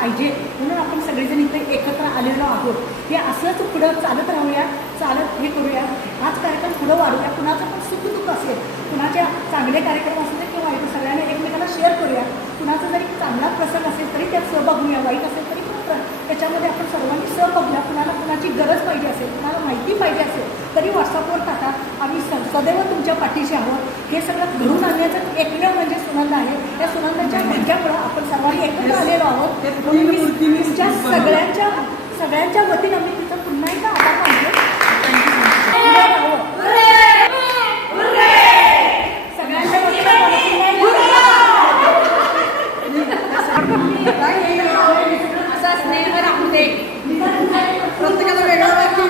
पाहिजे म्हणून आपण सगळेजण इथे एकत्र आलेलो आहोत. हे असंच पुढं चालत राहूया, चालत हे करूया, हाच कार्यक्रम पुढं वाढूया. कुणाचं पण सुखदुःख असेल, कुणाच्या चांगले कार्यक्रम असू दे किंवा वाईट, सगळ्यांना एकमेकाला शेअर करूया. कुणाचा जरी चांगला प्रसंग असेल तरी त्यात सहभाग घेऊया, वाईट असेल तरी त्याच्यामध्ये आपण सर्वांनी सहभाग घ्या. कुणाला कुणाची गरज पाहिजे असेल, कुणाला माहिती पाहिजे असेल तरी व्हॉट्सअपवर टाका. आम्ही सदैव तुमच्या पाठीशी आहोत. हे सगळं घडून आणण्याचं एकमेव म्हणजे सुनंदा आहे. त्या सुनंदाच्या मध्यामुळं आपण सर्वांनी एकत्र आलेलो आहोत. तुमच्या सगळ्यांच्या वतीनं मी तिथं पुन्हा एकदा आभार मानतो. सगळ्यांच्या प्रत्येकाला वेगळा वाक्य